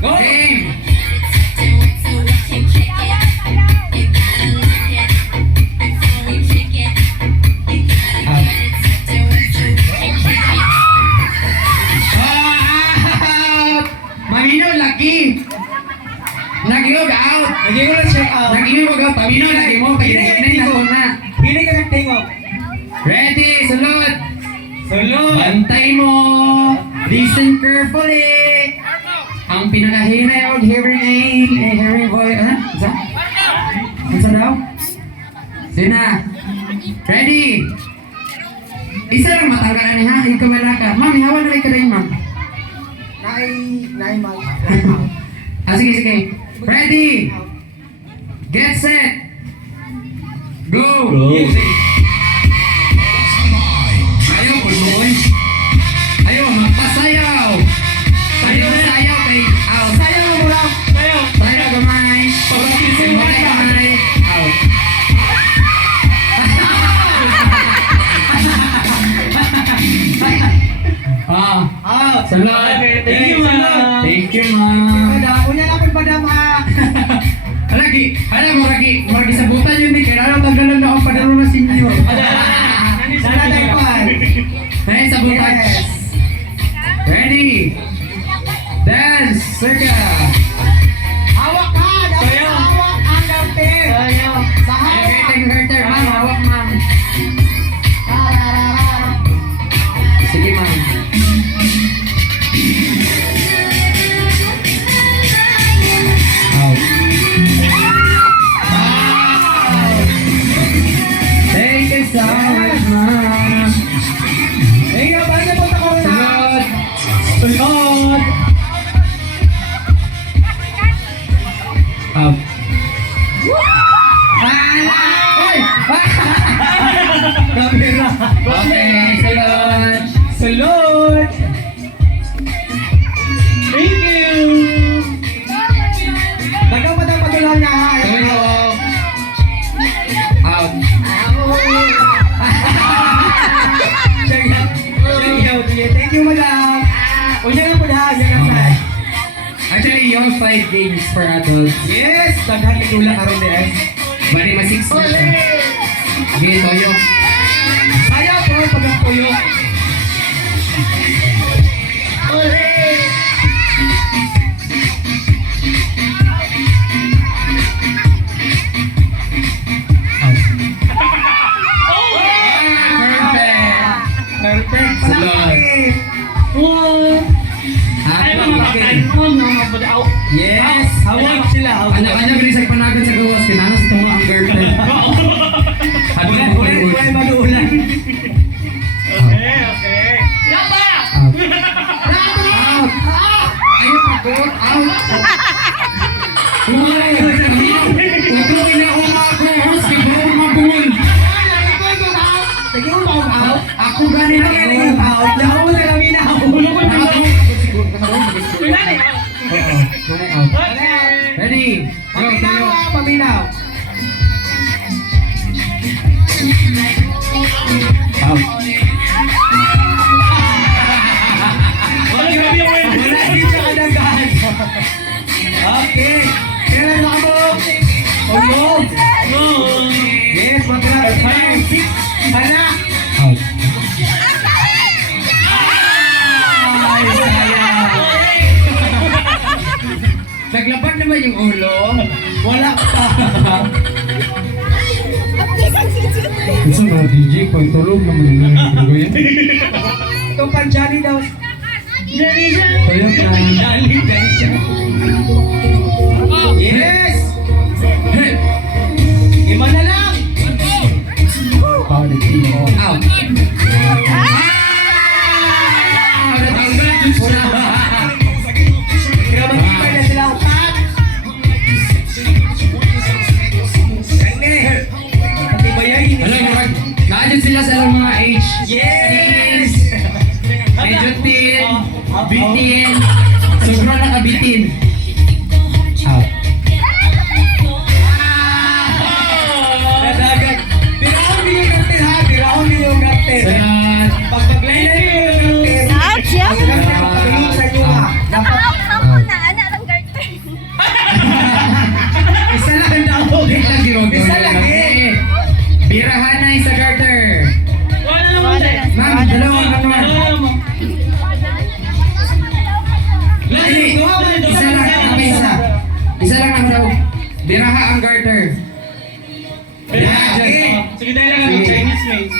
Go! Game! Out! Mamino, laki! Nag-iog out! Naging ko check out. Nag-iog out! Pamino, lagi mo! Pag-inay na ako na! Pili ka ng tingog. Ready! Sulod! Sulod. Bantay mo! Listen carefully! Ang pinakahinay o hearing aid, hearing voice, ano? Isa? Isa daw? Sina? Ready? Isa lang matanggalan niya, ha? Ikaw wala ka. Ma'am, ihawan na lang ka rin, ma'am. Nai mag. Sige, sige. Ready? Get set! Go! Music. Ayaw, pulmoy. Ayaw, magpasayaw. Ayaw, sayaw kay... Aw, Sayaw mo lang. Sayaw. sayaw gamay. Gamay, gamay. Aw. Ah. Salamat. Thank you, ma'am. Thank you, ma'am. Madam, unya na pud madam ha. Lagi, alam mo lagi, maragi sabutan yun eh. Kailangan tanggalan na ako padalo na sinyo. Sana tayo pan. Hey, sabutan. Yes. Ready? Dance, circa. Hawak ka. Dapat hawak ang garte. Sa hawak. Hurter, ma'am. Hawak, ma'am. Sige, ma'am. Out. Thank you so much, ma'am. Ikaw, paano punta ko na? Sunod. Sunod. Out. Oy! Camera. Okay, sunod. Salud. Thank you. Dagang pa daw patulang na ha. Sabi ko. Out. Thank you, madam. Unya na po ha. Unya na sa. Actually, yung 5 games for adults. Yes. Daghan itula karon din. Bali, ma 6 na siya. Sige, toyo. Saya po pagpuyo. Perfect. Perfect. Salud. Yes. Hawak sila. Kanya-kanya bilis sa panagan sa gawas. Kinanas ito ang girlfriend. Bulan maduulan. Out. Ayaw pagkot. Out. Umay. Naglukin na umakos. Ibaw mabul. Sige mo pa out. Ako ganin ako. Out. Lahat mo sa kami na out. Ready? Go, tayo. Paminaw. Out. Wala din siya kadagdagan. Okay. Kailan na mo? Ulog. Yes, magkala. 5, 6. Sana. Out. Ay, sayang. Naglapag naman yung ulo. Wala pa. Gusto na DJ, pag tulog naman yung yan. Itong panjali daw. Toyo ka. Jali, jali siya. Yes! Hey! Lima na lang! Power team. Out. Kaya magkipay na sila upat. Kani! Pati bayayin Alam nila. mo, naadyan sila sa mga age. Yes! Medyo teen, bitin, sobrang nakabitin. Out. Nadagat. Tiraon din yung kapten ha. Tiraon din yung kapten. Sunod. Pag mag-line na yung kapten. Ouch, yeah. Ang kapten ang patulong sa inyo ha. Dapat Ako na, anak lang Diraha ang garter. Pero, Yeah, sige, tayo lang ang Sige. Chinese mates.